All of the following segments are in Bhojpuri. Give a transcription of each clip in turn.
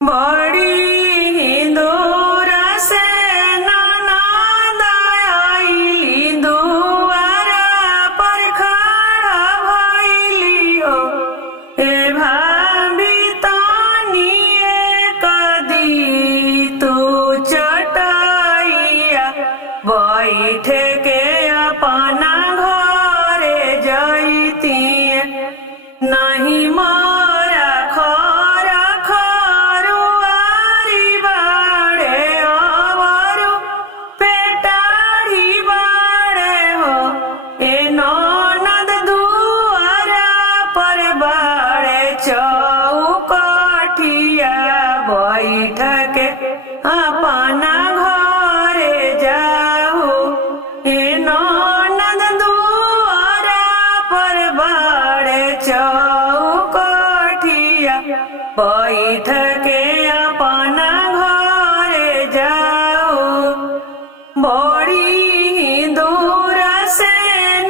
बड़ी दूर से ननद आइली दुआरा पर खड़ा भइली हो। ए भाभी तनिए कदी तू चटैया बैठे के अपना घरे जैतिए। नहीं मोरा खर खरुआरी बाड़े अवरु पेटाढ़ी बाड़े हो। ए ननद दुआरा पर बाड़े चौकठिया बैठ के अपना घरे जाऊ। ए ननद दुआरा पर बाड़े चौकठिया बैठ के अपना घरे जाऊ। बड़ी दूर से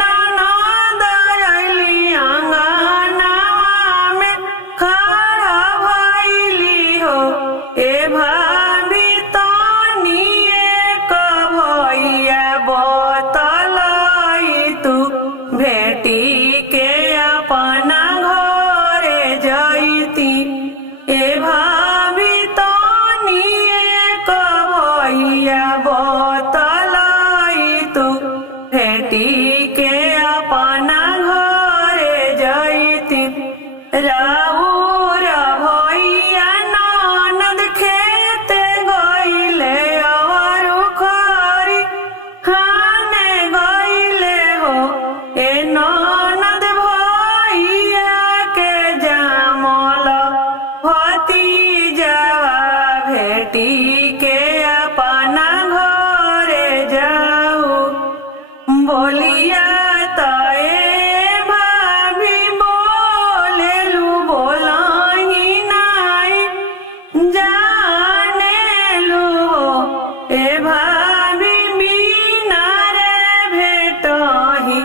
ननद आइली आंगनवा में खड़ा भइली हो। ए भाभी तनिए भैया बतलाई तू भेटी के अपना घरे जैती। ए भाभी तनिए भैया बतलाई तू भेटी के अपना घरे जैती। राउर भैया ननद खेते गइले अवरु खरी खाने गइले हो। ए ननद भैया के जामल भतीजावा भेटी के अपना घरे जाऊ। बोलिया तए भाभी बोलेलू बोलही नाई जानेलू हो। ए भाभी बिना रे भेटही